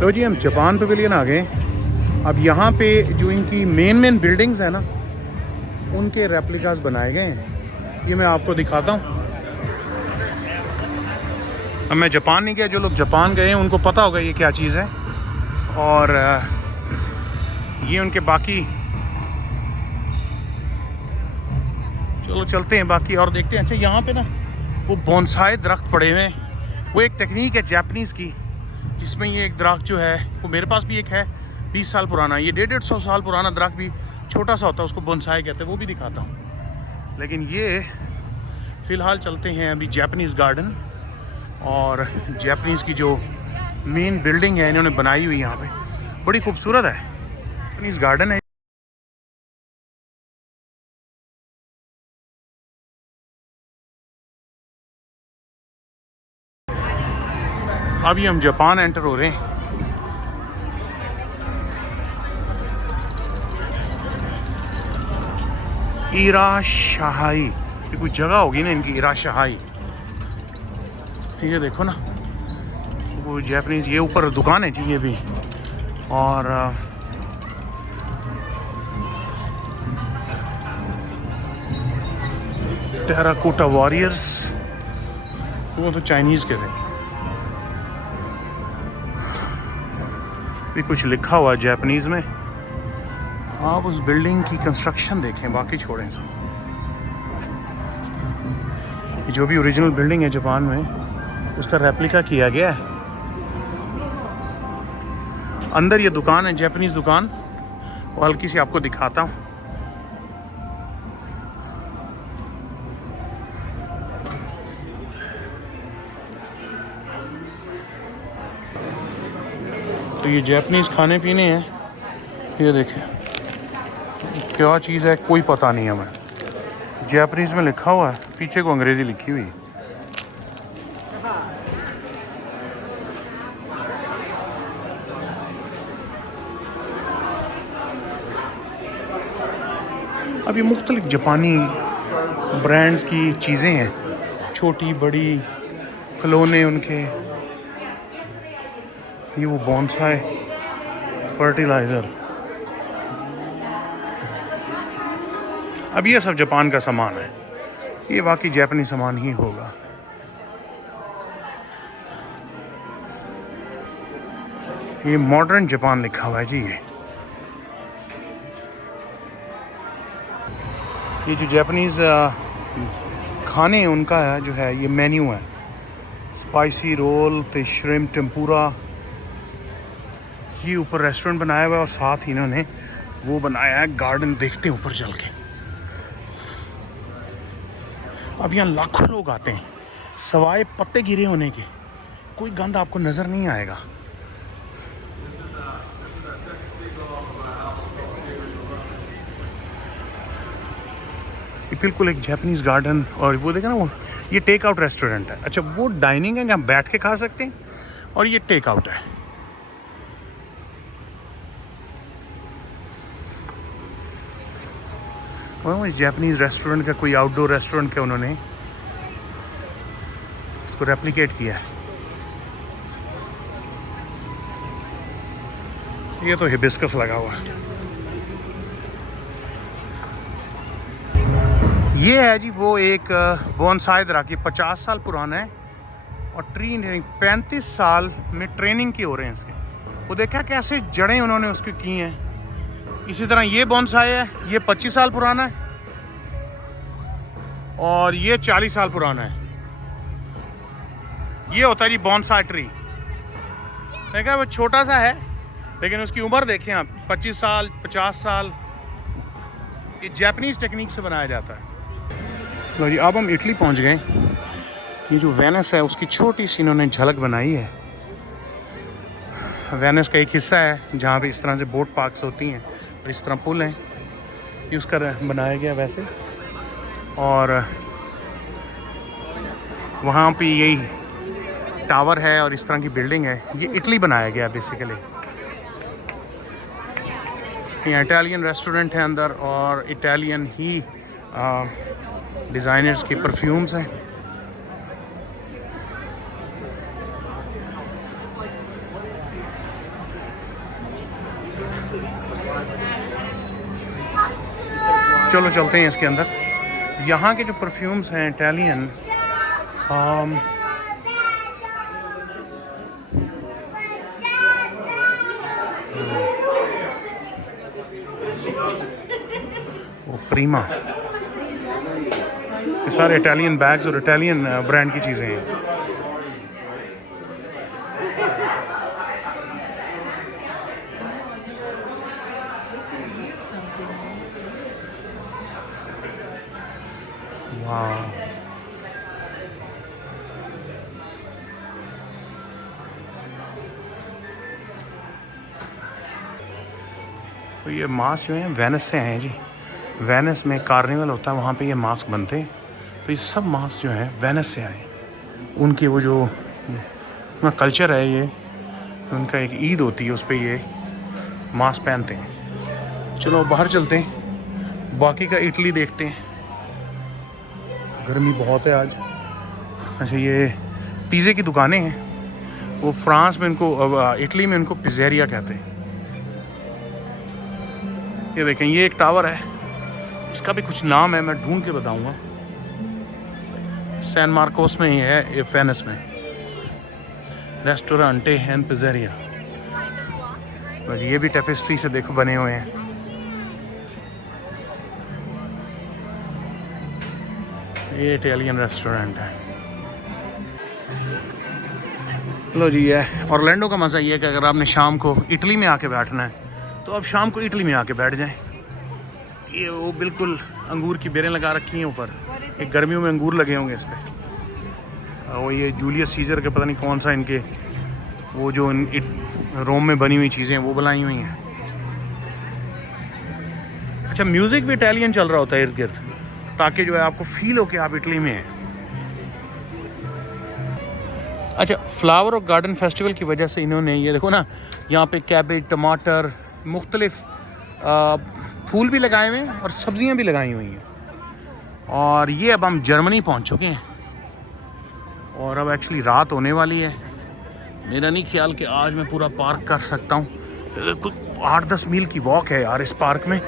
तो जी हम Japan pavilion आ गए। अब यहाँ पे जो इनकी मेन बिल्डिंग्स हैं ना, उनके रेप्लिकास बनाए गए हैं। ये मैं आपको दिखाता हूँ। अब मैं जापान नहीं गया, जो लोग जापान गए हैं उनको पता होगा ये क्या चीज़ है। और ये उनके बाकी, चलो चलते हैं बाकी और देखते हैं। अच्छा, यहाँ पे ना वो बोनसाई दरख्त पड़े हुए हैं। वो एक टेक्निक है जापानीज़ की, जिसमें ये एक दरख्त जो है वो मेरे पास भी एक है 20 साल पुराना। ये 150 साल पुराना दरख्त भी छोटा सा होता है, उसको बोनसाई कहते हैं, वो भी दिखाता हूँ। लेकिन ये फ़िलहाल चलते हैं अभी जापानीज़ गार्डन। और जापानीज़ की जो मेन बिल्डिंग है इन्होंने बनाई हुई यहाँ पे, बड़ी खूबसूरत है। जापानीज़ गार्डन है। अभी हम जापान एंटर हो रहे हैं। इराशाहाई, ये कोई जगह होगी ना इनकी, इराशाहाई। ये देखो ना, वो जापानीज, ये ऊपर दुकान है जी ये भी। और टेराकोटा वॉरियर्स, वो तो चाइनीज के थे। भी कुछ लिखा हुआ है जापानीज में। आप उस बिल्डिंग की कंस्ट्रक्शन देखें, बाकी छोड़ें सब। ये जो भी ओरिजिनल बिल्डिंग है जापान में, उसका रेप्लिका किया गया है। अंदर ये दुकान है, जापानीज दुकान, वो हल्की सी आपको दिखाता हूँ। तो ये जापानीज खाने पीने हैं। ये देखें क्या चीज़ है, कोई पता नहीं है हमें। जापानीज में लिखा हुआ है, पीछे को अंग्रेजी लिखी हुई है। अब ये मुख्तलिफ जापानी ब्रांड्स की चीज़ें हैं, छोटी बड़ी खिलौने उनके। ये वो बोनसाई फर्टिलाइज़र। अब ये सब जापान का सामान है, ये वाकई जापानी सामान ही होगा। ये मॉडर्न जापान लिखा हुआ है जी। ये जो जापानीज़ खाने हैं उनका है जो है, ये मेन्यू है। Spicy roll, fish shrimp tempura. ये ऊपर रेस्टोरेंट बनाया हुआ है और साथ ही इन्होंने वो बनाया है गार्डन। देखते हैं ऊपर चल के। अब यहाँ लाखों लोग आते हैं, सवाए पत्ते गिरे होने के कोई गंध आपको नज़र नहीं आएगा। ये बिल्कुल एक जापानीज़ गार्डन। और वो देखा ना, वो ये टेक आउट रेस्टोरेंट है। अच्छा, वो डाइनिंग है जहाँ बैठ के खा सकते हैं, और ये टेक आउट है। और जापानीज़ रेस्टोरेंट का कोई आउटडोर रेस्टोरेंट का उन्होंने इसको रेप्लिकेट किया है। ये तो हिबिस्कस लगा हुआ है। ये है जी वो एक बोनसाई दरख्त, 50 साल पुराना है। और 35 साल में ट्रेनिंग की हो रहे हैं इसके। वो देखा कैसे जड़ें उन्होंने उसकी की हैं। इसी तरह ये बोनसाई है, ये 25 साल पुराना है और ये 40 साल पुराना है। ये होता है जी बोनसाई ट्री। देखा वो छोटा सा है, लेकिन उसकी उम्र देखें आप, 25 साल 50 साल। ये जापानीज़ टेक्निक से बनाया जाता है। तो जी अब हम इटली पहुंच गए। ये जो वेनिस है उसकी छोटी सी इन्होंने झलक बनाई है। वेनिस का एक हिस्सा है जहाँ पे इस तरह से बोट पार्क्स होती हैं और इस तरह पुल हैं, ये उसका बनाया गया वैसे। और वहाँ पे यही टावर है और इस तरह की बिल्डिंग है। ये इटली बनाया गया बेसिकली। यहाँ इटालियन रेस्टोरेंट है अंदर, और इटालियन ही डिज़ाइनर्स के परफ्यूम्स हैं। चलो चलते हैं इसके अंदर। यहाँ के जो परफ्यूम्स हैं इटालियन, वो प्रीमा, ये सारे इटालियन बैग्स और इटालियन ब्रांड की चीज़ें हैं। वाह, तो ये मास्क जो है वेनिस से आए हैं जी। वेनिस में कार्निवल होता है, वहाँ पे ये मास्क बनते हैं। तो ये सब मास्क जो है वेनिस से आए। उनकी वो जो ना कल्चर है, ये उनका एक ईद होती है, उस पर ये मास्क पहनते हैं। चलो बाहर चलते हैं, बाकी का इटली देखते हैं। गर्मी बहुत है आज। अच्छा, ये पिज़्ज़े की दुकानें हैं। वो फ्रांस में इनको, इटली में इनको पिज़्ज़ेरिया कहते हैं। ये देखें, ये एक टावर है, इसका भी कुछ नाम है, मैं ढूंढ के बताऊंगा। सैन मार्कोस में ही है, ये वेनिस में, रेस्टोरेंटे एंड पिज़्ज़ेरिया। और ये भी टेपेस्ट्री से देखो बने हुए हैं। ये इटालियन रेस्टोरेंट है। लो जी, है ऑरलैंडो का मज़ा ये है कि अगर आपने शाम को इटली में आके बैठना है तो आप शाम को इटली में आके बैठ जाएं। ये वो बिल्कुल अंगूर की बेरें लगा रखी हैं ऊपर, एक गर्मियों में अंगूर लगे होंगे इस पर। वो ये जूलियस सीजर के पता नहीं कौन सा इनके वो जो रोम में बनी हुई चीज़ें वो बनाई हुई हैं। अच्छा, म्यूज़िक भी इटालियन चल रहा होता है इर्द गिर्द, ताकि जो है आपको फील हो कि आप इटली में हैं। अच्छा, फ्लावर और गार्डन फेस्टिवल की वजह से इन्होंने ये देखो ना, यहाँ पे कैबेज, टमाटर, मुख्तलिफ फूल भी लगाए हुए हैं और सब्जियाँ भी लगाई हुई हैं। और ये अब हम जर्मनी पहुँच चुके हैं और अब एक्चुअली रात होने वाली है। मेरा नहीं ख्याल कि आज मैं पूरा पार्क कर सकता हूँ। कुछ 8-10 मील की वॉक है यार इस पार्क में।